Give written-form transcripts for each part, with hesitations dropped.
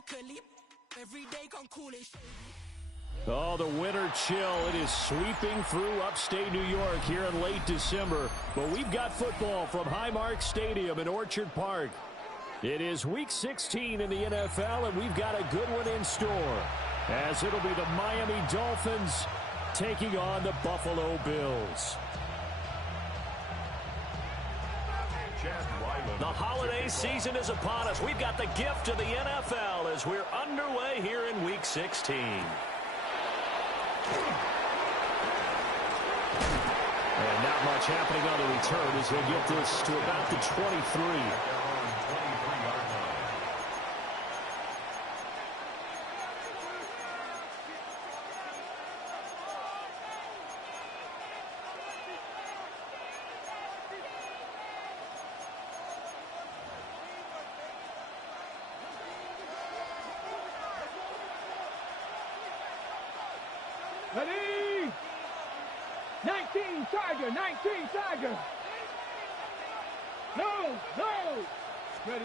took a leap. Every day come cool and shady. Oh, the winter chill. It is sweeping through upstate New York here in late December. But we've got football from Highmark Stadium in Orchard Park. It is Week 16 in the NFL, and we've got a good one in store, as it'll be the Miami Dolphins taking on the Buffalo Bills. The holiday season is upon us. We've got the gift of the NFL as we're underway here in Week 16. And not much happening on the return as they get this to about the 23. Ready? 19 Tiger, 19 Tiger. No. Ready.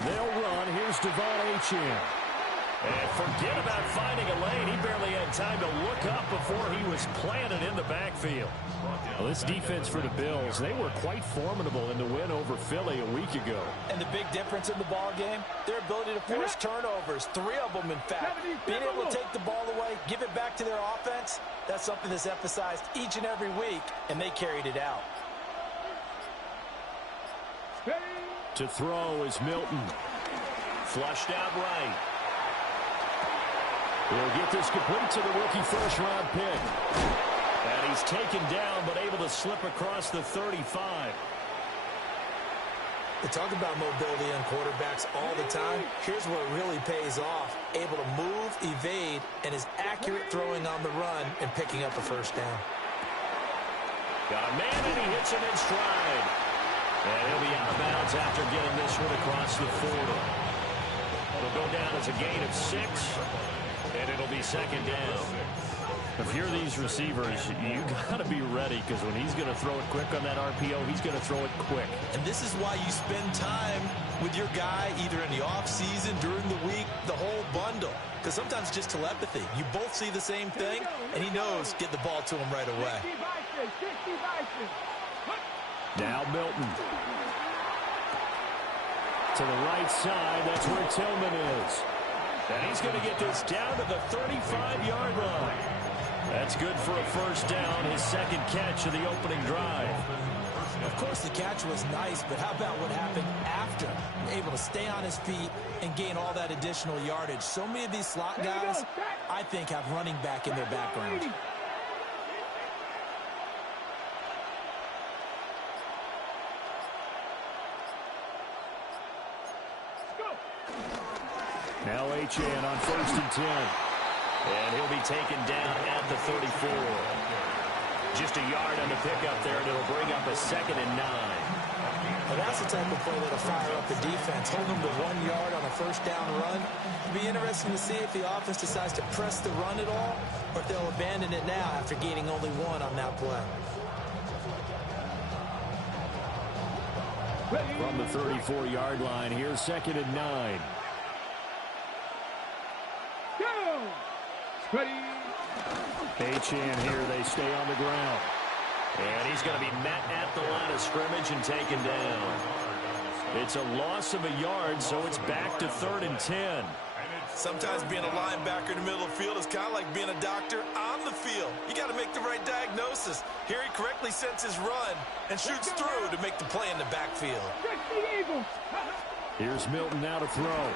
They'll run. Here's Devon Achane. And forget about finding a lane. He barely had time to look up before he was planted in the backfield. Well, this defense for the Bills, they were quite formidable in the win over Philly a week ago. And the big difference in the ball game, their ability to force turnovers, 3 of them in fact. Being able to take the ball away, give it back to their offense, that's something that's emphasized each and every week, and they carried it out. To throw is Milton. Flushed out right. He'll get this complete to the rookie first-round pick. And he's taken down, but able to slip across the 35. They talk about mobility on quarterbacks all the time. Here's where it really pays off. Able to move, evade, and is accurate throwing on the run and picking up a first down. Got a man, and he hits him in stride. And he'll be out of bounds after getting this one across the 40. It'll go down as a gain of 6, and it'll be second down. If you're these receivers, you got to be ready, because when he's going to throw it quick on that RPO, he's going to throw it quick. And this is why you spend time with your guy either in the offseason, during the week, the whole bundle. Because sometimes just telepathy. You both see the same thing, and he knows get the ball to him right away. Now Milton. To the right side, that's where Tillman is. And he's going to get this down to the 35-yard line. That's good for a first down, his second catch of the opening drive. Of course, the catch was nice, but how about what happened after? Able to stay on his feet and gain all that additional yardage. So many of these slot guys, I think, have running back in their background. Now Achane on 1st and 10. And he'll be taken down at the 34. Just a yard on the pickup there, and it'll bring up a 2nd and 9. Well, that's the type of play that'll fire up the defense. Hold them to 1 yard on a first down run. It'll be interesting to see if the offense decides to press the run at all, or if they'll abandon it now after gaining only 1 on that play. From the 34-yard line, here's 2nd and 9. Achane here, they stay on the ground. And he's going to be met at the line of scrimmage and taken down. It's a loss of a yard, so it's back to 3rd and 10. Sometimes being a linebacker in the middle of the field is kind of like being a doctor on the field. You got to make the right diagnosis. Here he correctly sets his run and shoots through to make the play in the backfield. Here's Milton now to throw.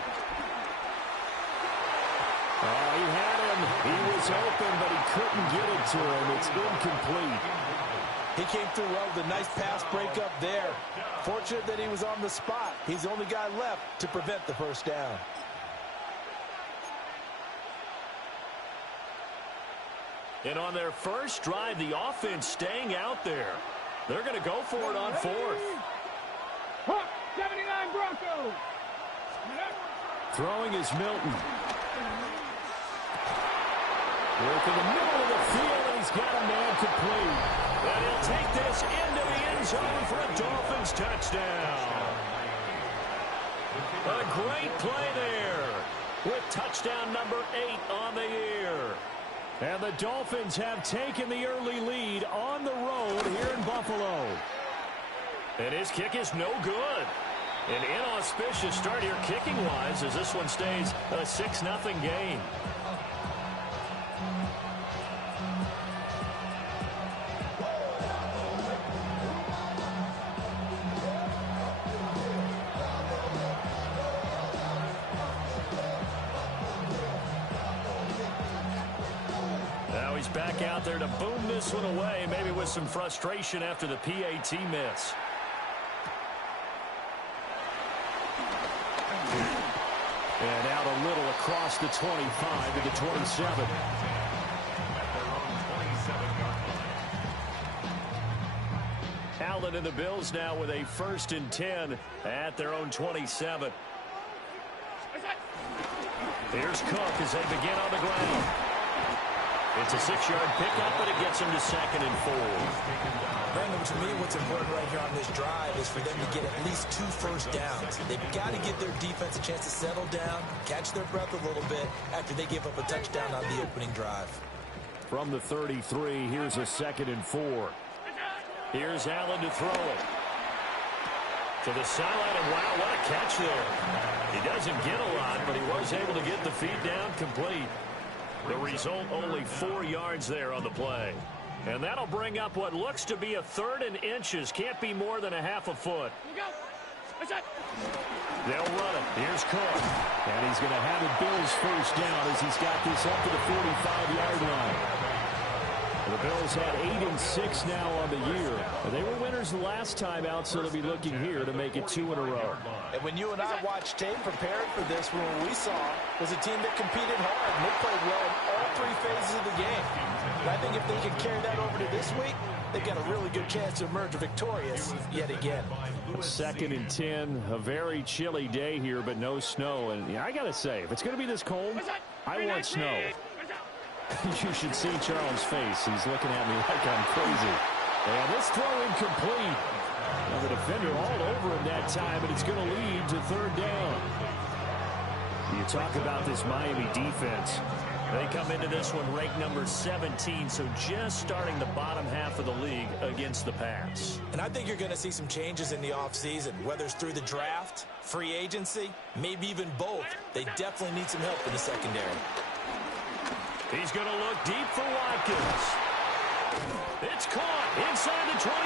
Oh, he had him. He was open, but he couldn't get it to him. It's incomplete. He came through well with a nice pass breakup there. Fortunate that he was on the spot. He's the only guy left to prevent the first down. And on their first drive, the offense staying out there. They're going to go for it on 4th. 79 Broncos. Throwing is Milton. Work in the middle of the field, and he's got a man complete. And he'll take this into the end zone for a Dolphins touchdown. A great play there with touchdown number 8 on the year. And the Dolphins have taken the early lead on the road here in Buffalo. And his kick is no good. An inauspicious start here kicking-wise as this one stays a 6-0 game. Now he's back out there to boom this one away, maybe with some frustration after the PAT miss. And out a little across the 25 to the 27. Allen and the Bills now with a 1st and 10 at their own 27. Here's Cook as they begin on the ground. It's a 6-yard pickup, but it gets him to 2nd and 4. Brandon, to me, what's important right here on this drive is for them to get at least 2 first downs. They've got to give their defense a chance to settle down, catch their breath a little bit after they give up a touchdown on the opening drive. From the 33, here's a 2nd and 4. Here's Allen to throw it. To the sideline, and wow, what a catch there. He doesn't get a lot, but he was able to get the feet down complete. The result, only 4 yards there on the play. And that'll bring up what looks to be a 3rd and inches. Can't be more than a half a foot. They'll run it. Here's Cook. And he's going to have the Bills first down as he's got this up to the 45-yard line. The Bills had 8 and 6 now on the year. They were winners the last time out, so they'll be looking here to make it 2 in a row. And when you and I watched tape preparing for this, what we saw was a team that competed hard, and they played well in all 3 phases of the game. And I think if they can carry that over to this week, they've got a really good chance to emerge victorious yet again. 2nd and 10, a very chilly day here, but no snow. And I got to say, if it's going to be this cold, I want snow. You should see Charles' face. He's looking at me like I'm crazy. And this throw incomplete. Now the defender all over him that time, but it's going to lead to 3rd down. You talk about this Miami defense. They come into this one ranked number 17, so just starting the bottom half of the league against the pass. And I think you're going to see some changes in the offseason, whether it's through the draft, free agency, maybe even both. They definitely need some help in the secondary. He's going to look deep for Watkins. It's caught inside the 25.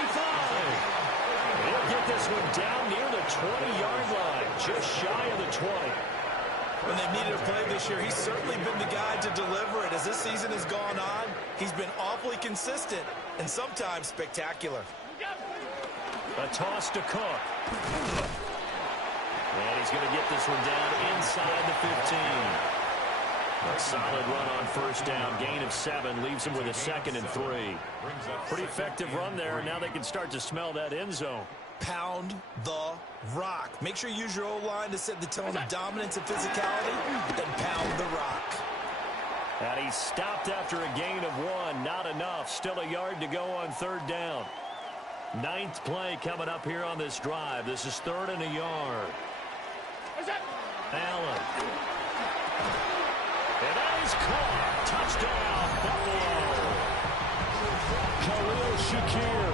He'll get this one down near the 20-yard line, just shy of the 20. When they needed a play this year, he's certainly been the guy to deliver it. As this season has gone on, he's been awfully consistent and sometimes spectacular. A toss to Cook. And he's going to get this one down inside the 15. A solid run on 1st down. Gain of 7 leaves him with a 2nd and 3. Pretty effective run there, and now they can start to smell that end zone. Pound the rock. Make sure you use your O-line to set the tone of dominance and physicality, then pound the rock. And he stopped after a gain of 1. Not enough. Still a yard to go on 3rd down. 9th play coming up here on this drive. This is 3rd and a yard. Allen. And that is caught. Touchdown, Buffalo. Khalil Shakir,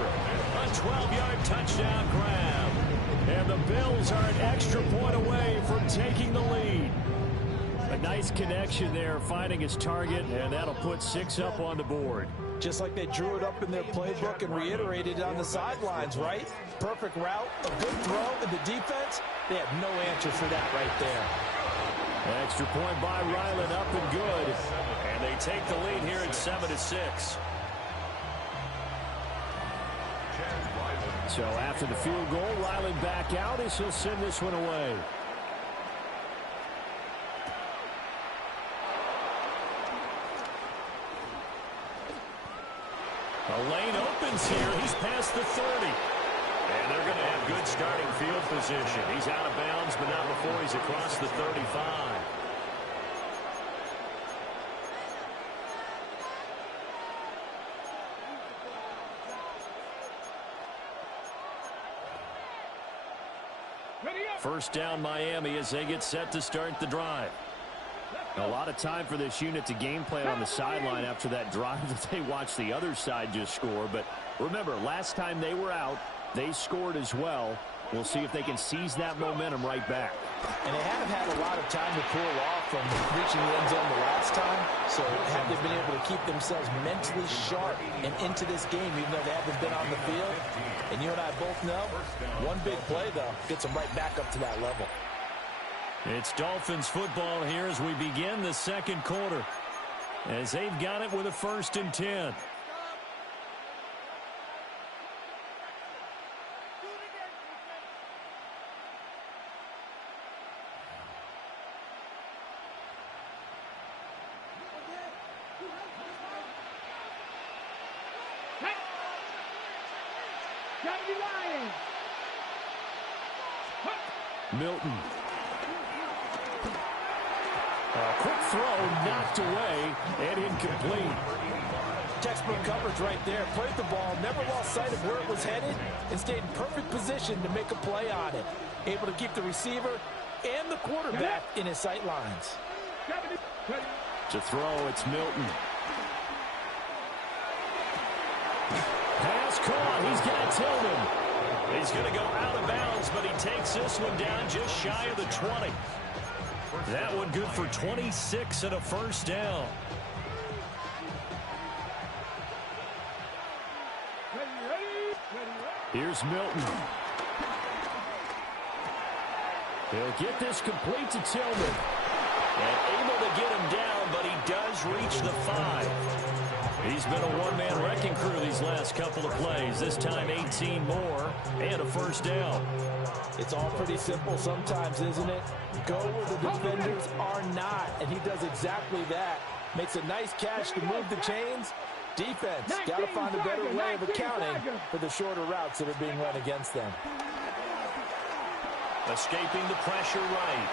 a 12-yard touchdown grab. And the Bills are an extra point away from taking the lead. A nice connection there, finding his target, and that'll put 6 up on the board. Just like they drew it up in their playbook and reiterated it on the sidelines, right? Perfect route, a good throw, and the defense, they have no answer for that right there. Extra point by Ryland, up and good. And they take the lead here at 7-6. So after the field goal, Ryland back out as he'll send this one away. A lane opens here. He's past the 30. And they're going to have good starting field position. He's out of bounds, but not before he's across the 35. First down Miami as they get set to start the drive. A lot of time for this unit to game plan on the sideline after that drive that they watched the other side just score. But remember, last time they were out, they scored as well. We'll see if they can seize that momentum right back. And they haven't had a lot of time to cool off from reaching the end zone the last time. So have they been able to keep themselves mentally sharp and into this game, even though they haven't been on the field? And you and I both know, one big play, though, gets them right back up to that level. It's Dolphins football here as we begin the second quarter, as they've got it with a 1st and 10. Milton. A quick throw knocked away and incomplete. Textbook coverage right there. Played the ball, never lost sight of where it was headed, and stayed in perfect position to make a play on it. Able to keep the receiver and the quarterback in his sight lines. To throw, it's Milton. Pass caught. He's got Tillman. He's going to go out of bounds, but he takes this one down just shy of the 20. That one good for 26 and a 1st down. Here's Milton. He'll get this complete to Tillman. And able to get him down, but he does reach the 5. He's been a one-man wrecking crew these last couple of plays. This time 18 more and a 1st down. It's all pretty simple sometimes, isn't it? Go where the defenders are not, and he does exactly that. Makes a nice catch to move the chains. Defense got to find a better way of accounting for the shorter routes that are being run against them. Escaping the pressure right.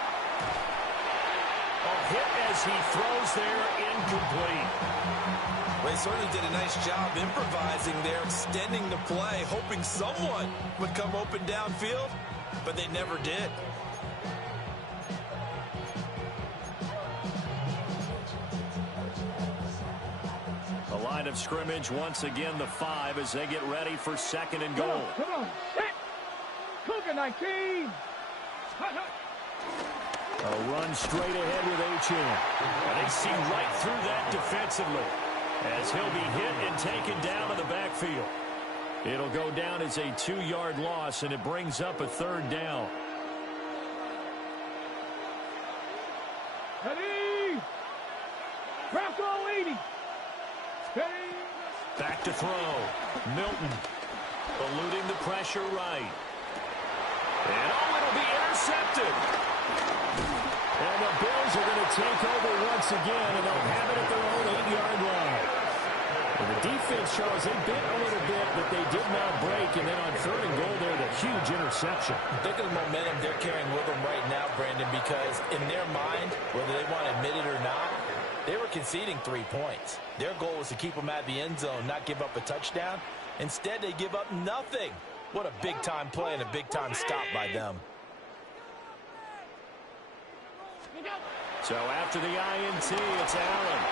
A hit as he throws there, incomplete. Well, they certainly did a nice job improvising there, extending the play, hoping someone would come open downfield, but they never did. The line of scrimmage, once again, the 5 as they get ready for 2nd and goal. Come on. Cougar 19. A run straight ahead with Achane. And they see right through that defensively as he'll be hit and taken down in the backfield. It'll go down as a 2-yard loss, and it brings up a 3rd down. Ready. Bronco 80. Steady. Back to throw. Milton eluding the pressure right. And it'll be intercepted. And the Bills are going to take over once again, and they'll have it at their own 8-yard line. And the defense, Charles, they bit a little bit, but they did not break. And then on 3rd and goal there, the huge interception. Think of the momentum they're carrying with them right now, Brandon, because in their mind, whether they want to admit it or not, they were conceding 3 points. Their goal was to keep them at the end zone, not give up a touchdown. Instead, they give up nothing. What a big-time play and a big-time stop by them. So after the INT, it's Allen.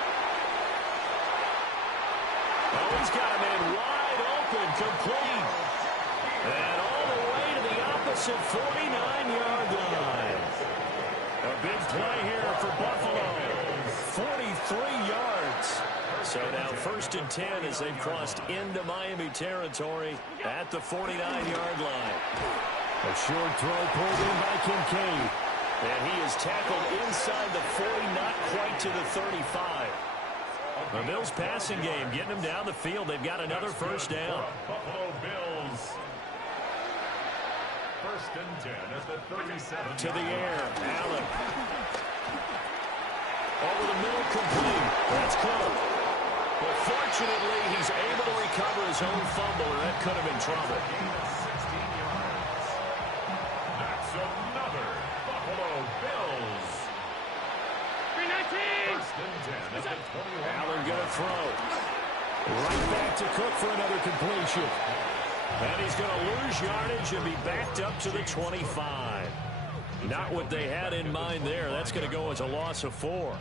Oh, he's got a man wide open, complete. And all the way to the opposite 49-yard line. A big play here for Buffalo. 43 yards. So now 1st and 10 as they've crossed into Miami territory at the 49-yard line. A short throw pulled in by Kincaid. And he is tackled inside the 40, not quite to the 35. The Bills passing game, getting them down the field. They've got another 1st down. Buffalo Bills. 1st and 10 at the 37. To the air, Allen. Over the middle, complete. That's close. But fortunately, he's able to recover his own fumble, or that could have been trouble. 16 yards. That's another Buffalo Bills. 1st and 10 at the 21. Allen going to throw. Right back to Cook for another completion. And he's going to lose yardage and be backed up to the 25. Not what they had in mind there. That's going to go as a loss of 4.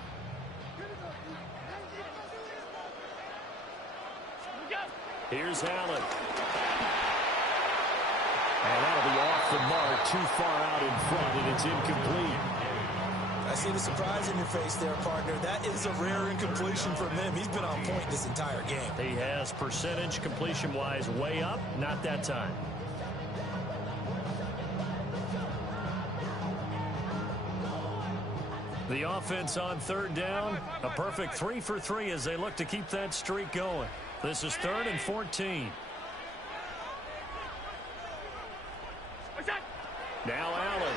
Here's Allen. And that'll be off the mark, too far out in front, and it's incomplete. I see the surprise in your face there, partner. That is a rare incompletion from him. He's been on point this entire game. He has percentage completion-wise way up, not that time. The offense on third down, a perfect 3 for 3 as they look to keep that streak going. This is 3rd and 14. Now Allen.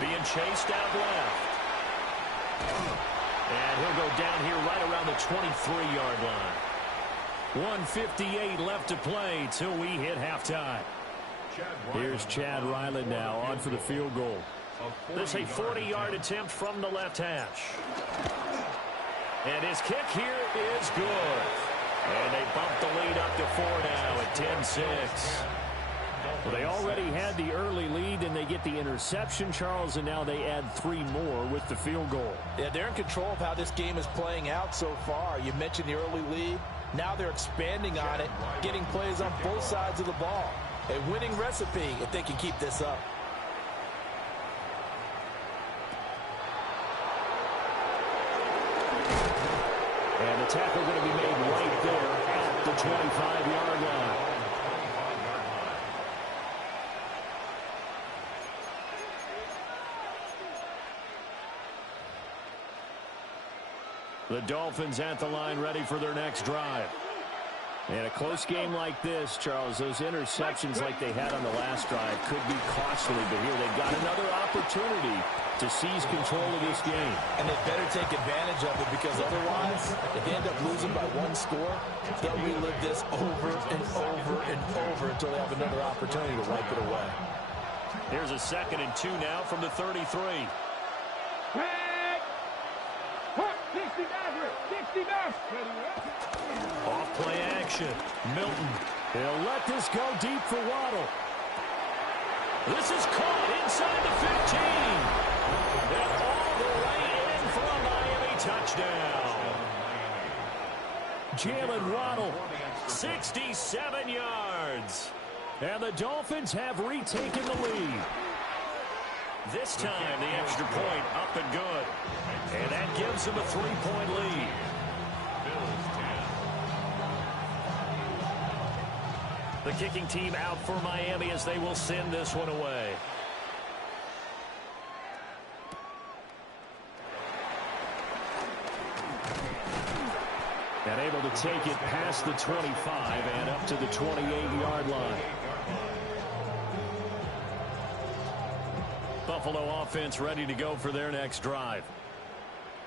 Being chased out left. And he'll go down here right around the 23-yard line. 1:58 left to play till we hit halftime. Here's Chad Ryland now on for the field goal. This is a 40-yard attempt from the left hash. And his kick here is good. And they bump the lead up to 4 now at 10-6. Well, they already had the early lead, and they get the interception, Charles, and now they add 3 more with the field goal. Yeah, they're in control of how this game is playing out so far. You mentioned the early lead. Now they're expanding on it, getting plays on both sides of the ball. A winning recipe if they can keep this up. And the tackle going to be made right there at the 25-yard line. The Dolphins at the line ready for their next drive. And a close game like this, Charles, those interceptions like they had on the last drive could be costly, but here they've got another opportunity to seize control of this game. And they better take advantage of it, because otherwise, if they end up losing by 1 score, they'll relive this over and over and over until they have another opportunity to wipe it away. Here's a 2nd and 2 now from the 33. Off play action. Milton. He'll let this go deep for Waddle. This is caught inside the 15. And all the way in for a Miami touchdown. Jalen Waddle, 67 yards. And the Dolphins have retaken the lead. This time, the extra point up and good. And that gives them a 3-point lead. The kicking team out for Miami as they will send this one away. And able to take it past the 25 and up to the 28-yard line. Buffalo offense ready to go for their next drive.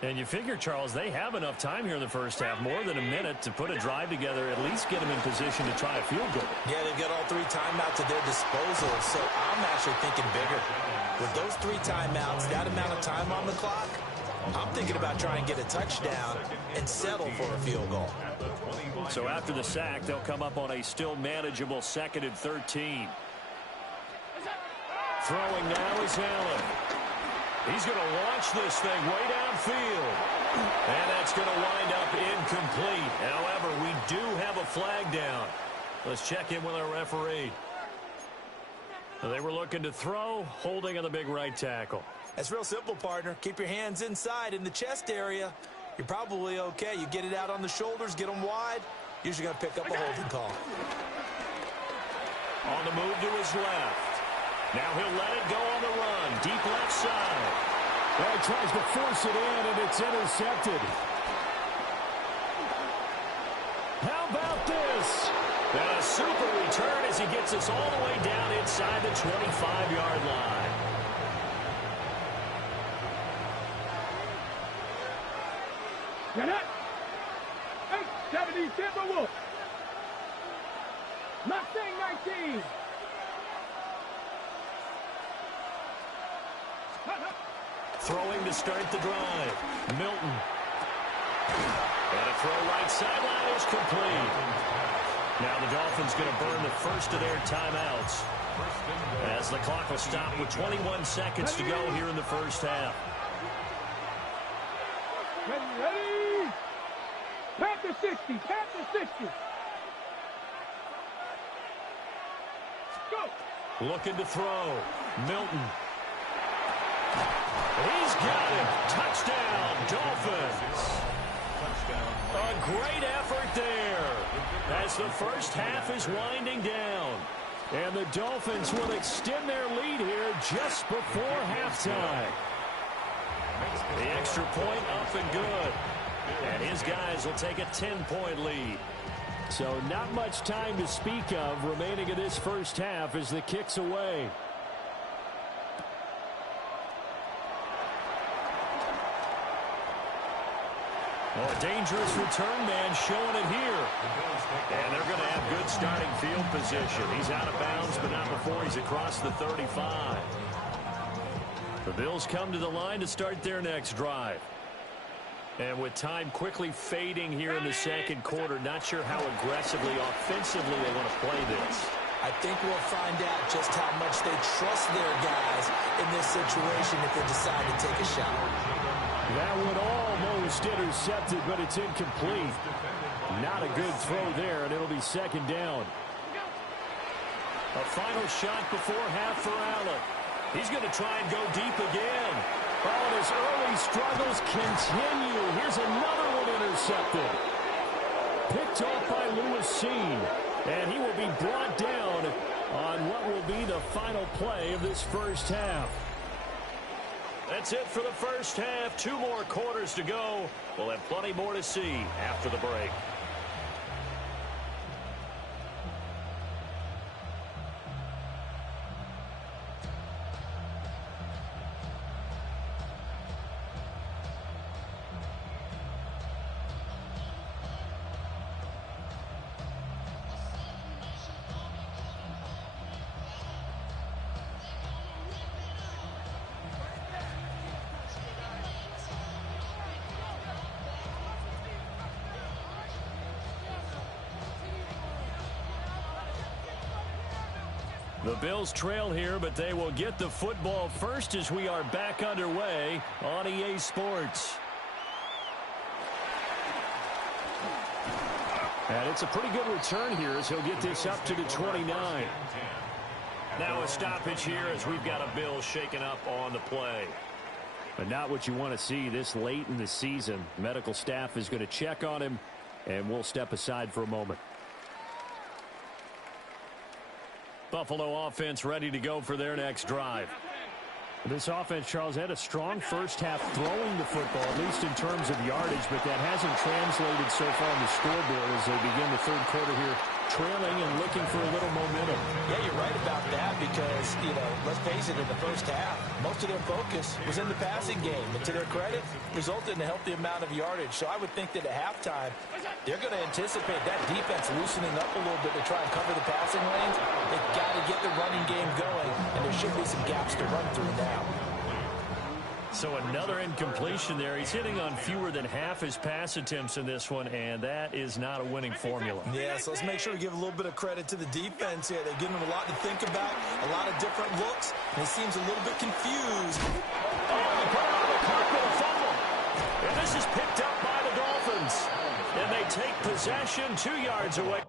And you figure, Charles, they have enough time here in the first half, more than a minute, to put a drive together, at least get them in position to try a field goal. Yeah, they've got all 3 timeouts at their disposal, so I'm actually thinking bigger. With those 3 timeouts, that amount of time on the clock, I'm thinking about trying to get a touchdown and settle for a field goal. So after the sack, they'll come up on a still manageable 2nd and 13. Throwing now is Allen. He's going to launch this thing way downfield. And that's going to wind up incomplete. However, we do have a flag down. Let's check in with our referee. They were looking to throw, holding on the big right tackle. That's real simple, partner. Keep your hands inside in the chest area. You're probably okay. You get it out on the shoulders, get them wide. Usually going to pick up a holding call. On the move to his left. Now he'll let it go on the run. Deep left side. Well, he tries to force it in, and it's intercepted. How about this? And a super return as he gets us all the way down inside the 25-yard line. Get up! 870 Timberwolves. Mustang 19. Throwing to start the drive. Milton. And a throw right sideline is complete. Now the Dolphins going to burn the first of their timeouts as the clock will stop with 21 seconds to go here in the first half. Ready? Panther 60, Panther 60. Go. Looking to throw. Milton. He's got it. Touchdown, Dolphins. A great effort there as the first half is winding down. And the Dolphins will extend their lead here just before halftime. The extra point up and good. And his guys will take a 10-point lead. So not much time to speak of remaining in this first half as the kick's away. Oh, a dangerous return man showing it here. And they're going to have good starting field position. He's out of bounds, but not before he's across the 35. The Bills come to the line to start their next drive. And with time quickly fading here in the second quarter, not sure how aggressively, offensively they want to play this. I think we'll find out just how much they trust their guys in this situation if they decide to take a shot. That one almost intercepted, but it's incomplete. Not a good throw there, and it'll be second down. A final shot before half for Allen. He's going to try and go deep again. Oh, and his early struggles continue. Here's another one intercepted. Picked off by Lewis Cine. And he will be brought down on what will be the final play of this first half. That's it for the first half. 2 more quarters to go. We'll have plenty more to see after the break. The Bills trail here, but they will get the football first as we are back underway on EA Sports. And it's a pretty good return here as he'll get this up to the 29. Now a stoppage here as we've got a Bills shaken up on the play. But not what you want to see this late in the season. Medical staff is going to check on him, and we'll step aside for a moment. Buffalo offense ready to go for their next drive. This offense, Charles, had a strong first half throwing the football, at least in terms of yardage, but that hasn't translated so far on the scoreboard as they begin the third quarter here, trailing and looking for a little momentum. Yeah, you're right about that because, let's face it, in the first half, most of their focus was in the passing game. And to their credit, resulted in a healthy amount of yardage. So I would think that at halftime, they're going to anticipate that defense loosening up a little bit to try and cover the passing lanes. They've got to get the running game going, and there should be some gaps to run through now. So another incompletion there. He's hitting on fewer than half his pass attempts in this one, and that is not a winning formula. Yeah, so let's make sure we give a little bit of credit to the defense here. They're giving him a lot to think about, a lot of different looks, and he seems a little bit confused. Oh, they put him on the clock with a fumble. And this is picked up by the Dolphins. And they take possession 2 yards away.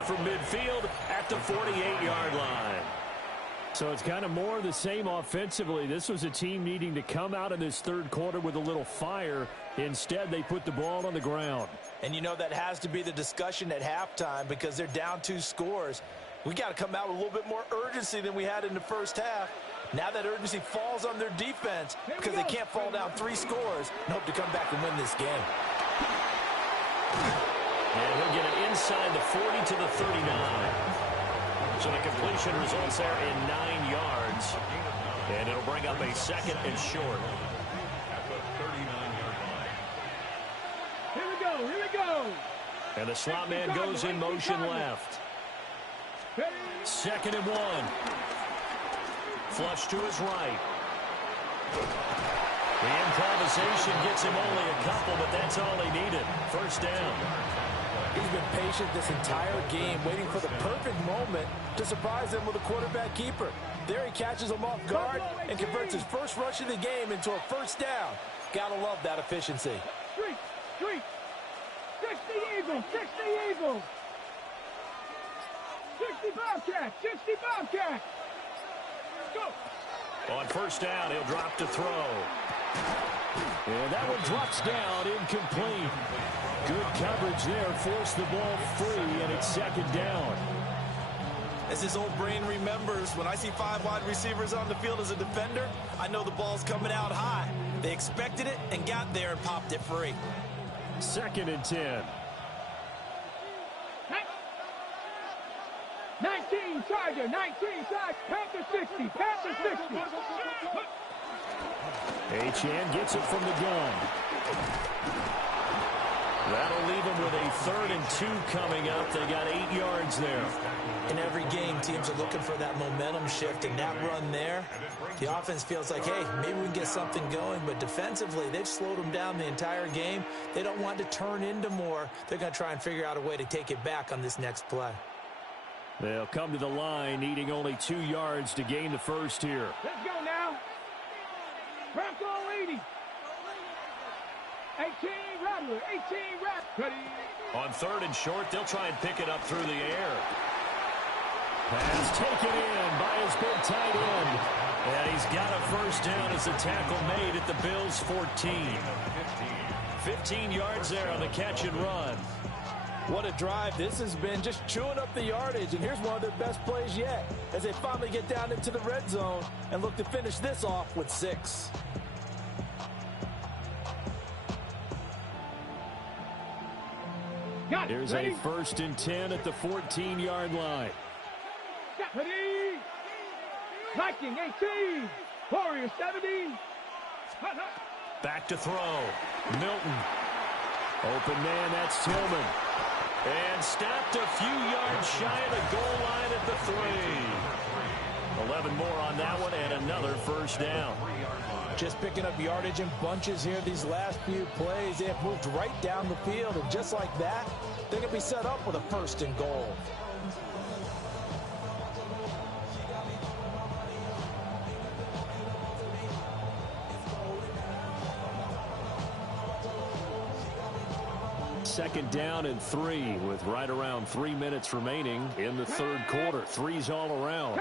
From midfield at the 48-yard line. So it's kind of more of the same offensively. This was a team needing to come out in this third quarter with a little fire. Instead, they put the ball on the ground. And that has to be the discussion at halftime because they're down 2 scores. We got to come out with a little bit more urgency than we had in the first half. Now that urgency falls on their defense because they can't fall down 3 scores and hope to come back and win this game. And he'll get it inside the 40 to the 39. So the completion results there in 9 yards. And it'll bring up a second and short. At the 39-yard line. Here we go, here we go. And the slot man goes in motion left. Second and 1. Flush to his right. The improvisation gets him only a couple, but that's all he needed. First down. He's been patient this entire game, waiting for the perfect moment to surprise him with a quarterback keeper. There he catches him off guard and converts his first rush of the game into a first down. Gotta love that efficiency. Street, street. 60 Eagles, 60 Eagles. 60 Bobcats, 60 Bobcats. Go. On first down, he'll drop to throw. And that one drops down, incomplete. Good coverage there, forced the ball free, and it's second down. As his old brain remembers, when I see 5 wide receivers on the field as a defender, I know the ball's coming out high. They expected it and got there and popped it free. Second and 10. 19 Charger, 19 Charger. Panther 60, Panther 60. Achane gets it from the gun. That'll leave him with a 3rd and 2 coming up. They got 8 yards there. In every game, teams are looking for that momentum shift, and that run there, the offense feels like, hey, maybe we can get something going, but defensively, they've slowed them down the entire game. They don't want to turn into more. They're going to try and figure out a way to take it back on this next play. They'll come to the line, needing only 2 yards to gain the first here. Let's go now. Bronco leading. 18 Rattler, 18 Rattler. On 3rd and short, they'll try and pick it up through the air. Pass taken in by his big tight end. And he's got a first down as the tackle made at the Bills' 14. 15 yards there on the catch and run. What a drive this has been, just chewing up the yardage, and here's one of their best plays yet as they finally get down into the red zone and look to finish this off with 6. Here's a 1st and 10 at the 14-yard line. Ready. Viking 18. Warrior 70. Back to throw. Milton. Open man, that's Tillman. And stopped a few yards shy of the goal line at the 3. 11 more on that one and another first down. Just picking up yardage in bunches here these last few plays. They have moved right down the field, and just like that, they're going to be set up with a 1st and goal. Second down and 3 with right around 3 minutes remaining in the 3rd quarter. 3's all around.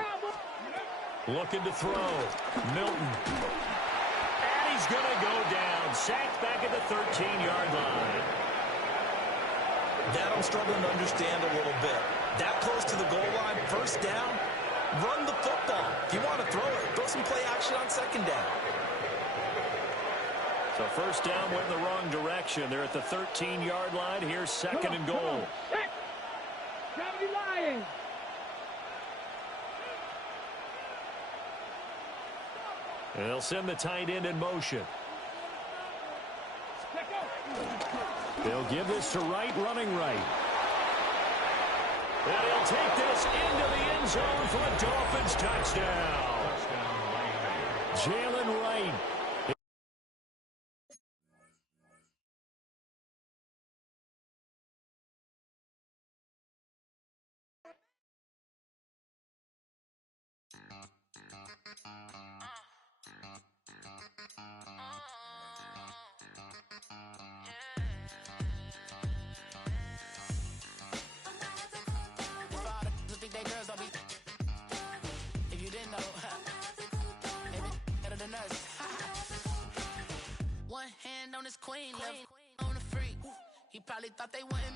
Looking to throw. Milton. And he's going to go down. Sacked back at the 13-yard line. That I'm struggling to understand a little bit. That close to the goal line, first down, run the football. If you want to throw it, throw some play action on second down. So first down went in the wrong direction. They're at the 13-yard line. Here's 2nd and goal. 70 Lions. And they'll send the tight end in motion. They'll give this to Wright, running right. And he'll take this into the end zone for a Dolphins touchdown. Jalen Wright. One hand on his queen, left on the freak. He probably thought they wouldn't